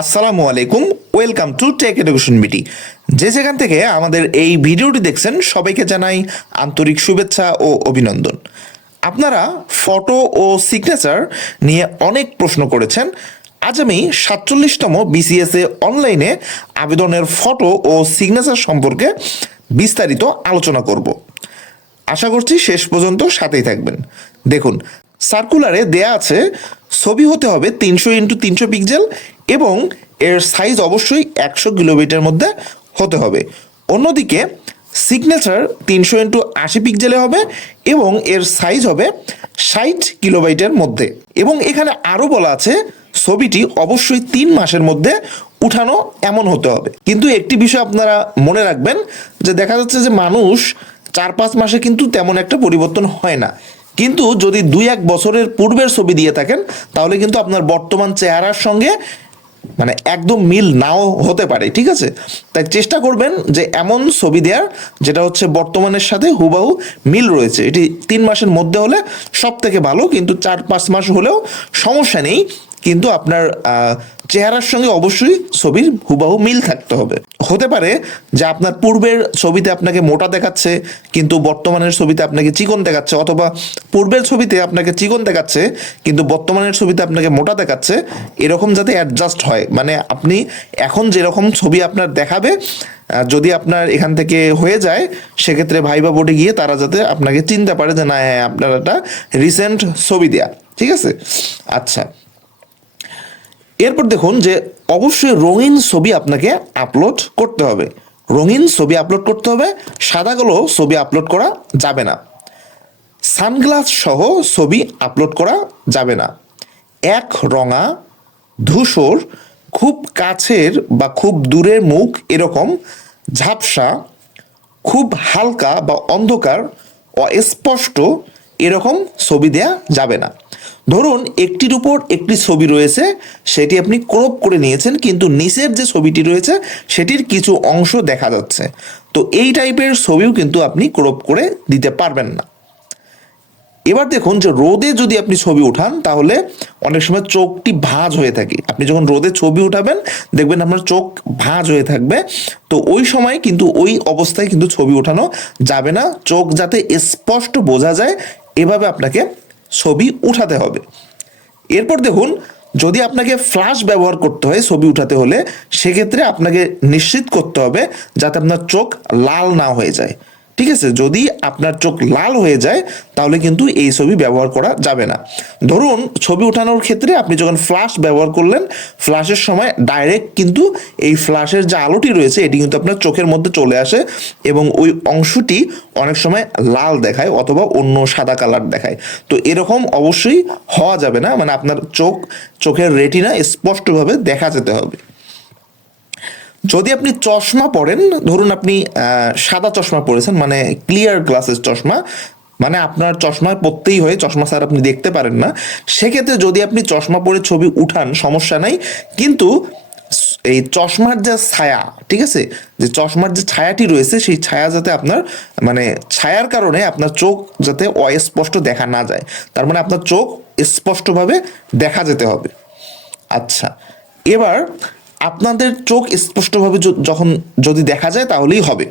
আসসালামু আলাইকুম, welcome to take education বিটি যে যেখান থেকে আমাদের এই ভিডিওটি দেখছেন, সবাইকে জানাই আন্তরিক শুভেচ্ছা ও অভিনন্দন। আপনারা ফটো ও সিগনেচার নিয়ে অনেক প্রশ্ন করেছেন। আজ আমি সাতচল্লিশতম বিসিএসএ অনলাইনে আবেদনের ফটো ও সিগনেচার সম্পর্কে বিস্তারিত আলোচনা করব। আশা করছি শেষ পর্যন্ত সাথেই থাকবেন। দেখুন, সার্কুলারে দেয়া আছে ছবি হতে হবে তিনশো ইন্টু তিনশো পিক্সেল এবং এর সাইজ অবশ্যই একশো কিলোমিটার মধ্যে হতে হবে। অন্যদিকে সিগনেচার তিনশো ইন্টু আশি পিক্সেলে হবে এবং এর সাইজ হবে ষাট কিলোবাইটের মধ্যে। এবং এখানে আরও বলা আছে, ছবিটি অবশ্যই তিন মাসের মধ্যে উঠানো এমন হতে হবে। কিন্তু একটি বিষয় আপনারা মনে রাখবেন যে দেখা যাচ্ছে যে মানুষ চার পাঁচ মাসে কিন্তু তেমন একটা পরিবর্তন হয় না। কিন্তু যদি দুই এক বছরের পূর্বের ছবি দিয়ে থাকেন, তাহলে কিন্তু আপনার বর্তমান চেহারার সঙ্গে মানে একদম মিল নাও হতে পারে, ঠিক আছে? তাই চেষ্টা করবেন যে এমন ছবি দেওয়ার যেটা হচ্ছে বর্তমানের সাথে হুবাহু মিল রয়েছে। এটি তিন মাসের মধ্যে হলে সব থেকে ভালো, কিন্তু চার পাঁচ মাস হলেও সমস্যা নেই। কিন্তু আপনার চেহারার সঙ্গে অবশ্যই ছবির হুবাহু মিল থাকতে হবে। হতে পারে যে আপনার পূর্বের ছবিতে আপনাকে মোটা দেখাচ্ছে, কিন্তু বর্তমানের ছবিতে আপনাকে চিকন দেখাচ্ছে, অথবা পূর্বের ছবিতে আপনাকে চিকন দেখাচ্ছে, কিন্তু বর্তমানের ছবিতে আপনাকে মোটা দেখাচ্ছে, এরকম যাতে অ্যাডজাস্ট হয়। মানে আপনি এখন যেরকম ছবি আপনার দেখাবে যদি আপনার এখান থেকে হয়ে যায়, সেক্ষেত্রে ভাইবা বোর্ডে গিয়ে তারা যাতে আপনাকে চিনতে পারে যে না হ্যাঁ আপনার একটা রিসেন্ট ছবি দেয়া। ঠিক আছে? আচ্ছা। এরপর দেখুন যে অবশ্যই রঙিন ছবি আপনাকে আপলোড করতে হবে। রঙিন ছবি আপলোড করতে হবে, সাদা কালো ছবি আপলোড করা যাবে না। সানগ্লাস সহ ছবি আপলোড করা যাবে না। এক রঙা, ধূসর, খুব কাছের বা খুব দূরের মুখ এরকম, ঝাপসা, খুব হালকা বা অন্ধকার, অস্পষ্ট এরকম ছবি দেয়া যাবে না। ধরুন একটির উপর একটি ছবি রয়েছে, সেটি আপনি ক্রপ করে নিয়েছেন, কিন্তু নিচের যে ছবিটি রয়েছে, সেটির কিছু অংশ দেখা যাচ্ছে। তো এই টাইপের ছবিও কিন্তু আপনি ক্রপ করে দিতে পারবেন না। এবার দেখুন যে রোদে যদি আপনি ছবি উঠান, তাহলে অনেক সময় চোখটি ভাঁজ হয়ে থাকে। আপনি যখন রোদে ছবি উঠাবেন, দেখবেন আপনার চোখ ভাঁজ হয়ে থাকবে। তো ওই সময় কিন্তু ওই অবস্থায় কিন্তু ছবি ওঠানো যাবে না। চোখ যাতে স্পষ্ট বোঝা যায়, এভাবে আপনাকে ছবি উঠাতে হবে। এরপর দেখুন, যদি আপনাকে ফ্ল্যাশ ব্যবহার করতে হয় ছবি উঠাতে হলে, সেক্ষেত্রে আপনাকে নিশ্চিত করতে হবে যাতে আপনার চোখ লাল না হয়ে যায়। ঠিক আছে? যদি আপনার চোখ লাল হয়ে যায়, তাহলে কিন্তু এই ছবি ব্যবহার করা যাবে না। ধরুন, ছবি ওঠানোর ক্ষেত্রে আপনি যখন ফ্ল্যাশ ব্যবহার করলেন ফ্ল্যাশের সময় ডাইরেক্ট কিন্তু এই ফ্ল্যাশের যে আলোটি রয়েছে, এটি কিন্তু আপনার চোখের মধ্যে চলে আসে এবং ওই অংশটি অনেক সময় লাল দেখায় অথবা অন্য সাদা কালার দেখায়। তো এরকম অবশ্যই হওয়া যাবে না। মানে আপনার চোখ, চোখের রেটিনা স্পষ্টভাবে দেখা যেতে হবে। যদি আপনি চশমা পরেন, ধরুন আপনি সাদা চশমা পরেছেন মানে ক্লিয়ার গ্লাসের চশমা মানে আপনার চশমা পরতেই হয়, চশমা স্যার আপনি দেখতে পারেন না, সেক্ষেত্রে যদি আপনি চশমা পরে ছবি উঠান, সমস্যা নাই, কিন্তু এই চশমার যে ছায়া, ঠিক আছে? যে চশমার যে ছায়াটি রয়েছে, সেই ছায়া যাতে আপনার মানে ছায়ার কারণে আপনার চোখ যাতে অস্পষ্ট দেখা না যায়, তার মানে আপনার চোখ স্পষ্টভাবে দেখা যেতে হবে। আচ্ছা এবার আপনাদের চোখ স্পষ্টভাবে যখন যদি দেখা যায় তাহলেই হবে।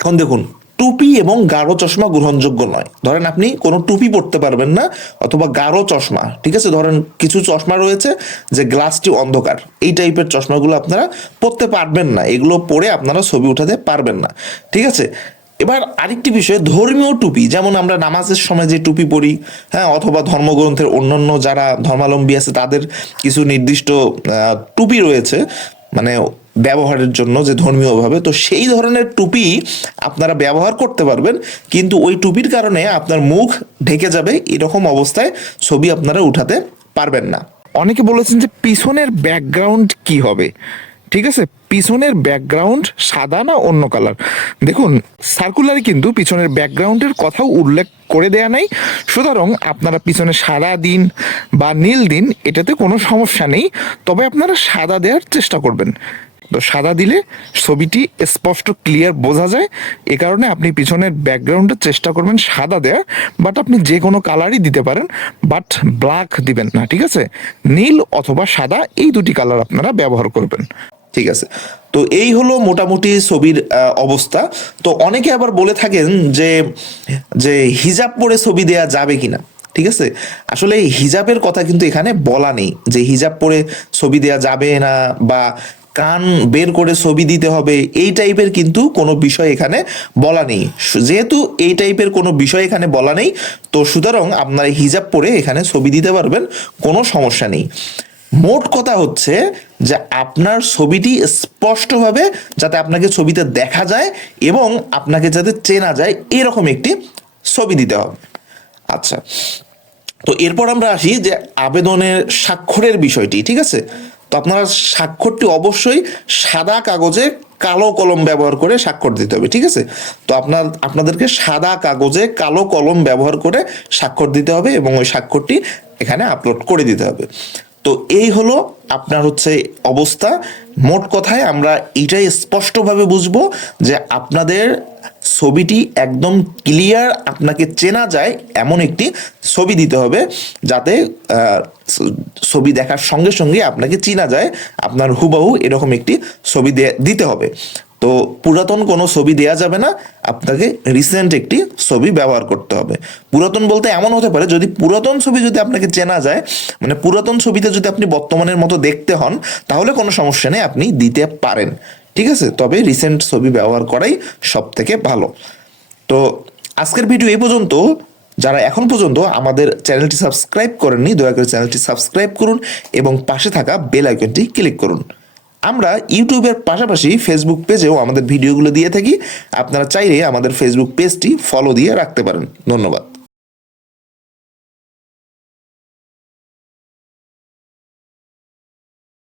এখন দেখুন, টুপি এবং গাঢ় চশমা গ্রহণযোগ্য নয়। ধরেন আপনি কোনো টুপি পরতে পারবেন না, অথবা গাঢ় চশমা, ঠিক আছে? ধরেন কিছু চশমা রয়েছে যে গ্লাসটি অন্ধকার। এই টাইপের চশমাগুলো আপনারা পরতে পারবেন না। এগুলো পরে আপনারা ছবি উঠাতে পারবেন না, ঠিক আছে? এবার আরেকটি বিষয়, ধর্মীয় টুপি, যেমন আমরা নামাজের সময় যে টুপি পরি হ্যাঁ অথবা ধর্মগ্রন্থের অন্যান্য যারা ধর্মাবলম্বী আছে, তাদের কিছু নির্দিষ্ট টুপি রয়েছে মানে ব্যবহারের জন্য যে ধর্মীয়ভাবে। তো সেই ধরনের টুপি আপনারা ব্যবহার করতে পারবেন, কিন্তু ওই টুপির কারণে আপনার মুখ ঢেকে যাবে, এরকম অবস্থায় ছবি আপনারা উঠাতে পারবেন না। অনেকে বলেছেন যে পিছনের ব্যাকগ্রাউন্ড কি হবে? ঠিক আছে? পিছনের ব্যাকগ্রাউন্ড সাদা না অন্য কালার দেখুন সার্কুলারে কিন্তু পিছনের ব্যাকগ্রাউন্ডের কথাও উল্লেখ করে দেয়া নাই। সুতরাং আপনারা পিছনে সাদা দিন বা নীল দিন, এটাতে কোনো সমস্যা নেই। তবে আপনারা সাদা দেওয়ার চেষ্টা করবেন। তো সাদা দিলে ছবিটি স্পষ্ট ক্লিয়ার বোঝা যায়। এ কারণে আপনি পিছনের ব্যাকগ্রাউন্ডে চেষ্টা করবেন সাদা দেওয়ার বাট আপনি যে কোনো কালারই দিতে পারেন বাট ব্ল্যাক দিবেন না, ঠিক আছে? নীল অথবা সাদা, এই দুটি কালার আপনারা ব্যবহার করবেন। ঠিক আছে। তো এই হলো মোটামুটি ছবির অবস্থা। তো অনেকে আবার বলে থাকেন যে যে হিজাব পরে ছবি দেয়া যাবে কিনা, ঠিক আছে? আসলে হিজাবের কথা কিন্তু এখানে বলা নেই যে হিজাব পরে ছবি দেয়া যাবে না বা কান বের করে ছবি দিতে হবে, এই টাইপের কিন্তু কোনো বিষয় এখানে বলা নেই। যেহেতু এই টাইপের কোনো বিষয় এখানে বলা নেই, তো সুতরাং আপনারা হিজাব পরে এখানে ছবি দিতে পারবেন, কোনো সমস্যা নেই। মোট কথা হচ্ছে যে আপনার ছবিটি স্পষ্টভাবে যাতে আপনাকে ছবিতে দেখা যায় এবং আপনাকে যাতে চেনা যায়, এরকম একটি ছবি দিতে হবে। আচ্ছা তো এরপর আমরা আসি যে আবেদনের স্বাক্ষরের বিষয়টি, ঠিক আছে? তো আপনারা স্বাক্ষরটি অবশ্যই সাদা কাগজে কালো কলম ব্যবহার করে স্বাক্ষর দিতে হবে, ঠিক আছে? তো আপনার, আপনাদেরকে সাদা কাগজে কালো কলম ব্যবহার করে স্বাক্ষর দিতে হবে এবং ওই স্বাক্ষরটি এখানে আপলোড করে দিতে হবে। তো এই হলো আপনার হচ্ছে অবস্থা। মোট কথায় আমরা এটাই স্পষ্টভাবে বুঝব যে আপনাদের ছবিটি একদম ক্লিয়ার আপনাকে চেনা যায় এমন একটি ছবি দিতে হবে যাতে ছবি দেখার সঙ্গে সঙ্গে আপনাকে চেনা যায়। আপনার হুবাহু এরকম একটি ছবি দিতে হবে। তো পুরাতন কোনো ছবি দেয়া যাবে না, আপনাকে রিসেন্ট একটি ছবি ব্যবহার করতে হবে। পুরাতন বলতে এমন হতে পারে, যদি পুরাতন ছবি যদি আপনাকে চেনা যায় মানে পুরাতন ছবিতে যদি আপনি বর্তমানের মতো দেখতে হন, তাহলে কোনো সমস্যা নেই, আপনি দিতে পারেন। ঠিক আছে? তবে রিসেন্ট ছবি ব্যবহার করাই সব থেকে ভালো। তো আজকের ভিডিও এই পর্যন্ত। যারা এখন পর্যন্ত আমাদের চ্যানেলটি সাবস্ক্রাইব করেননি, দয়া করে চ্যানেলটি সাবস্ক্রাইব করুন এবং পাশে থাকা বেল আইকনটি ক্লিক করুন। আমরা ইউটিউবের পাশাপাশি ফেসবুক পেজেও আমাদের ভিডিওগুলো দিয়ে থাকি। আপনারা চাইলে আমাদের ফেসবুক পেজটি ফলো দিয়ে রাখতে পারেন। ধন্যবাদ।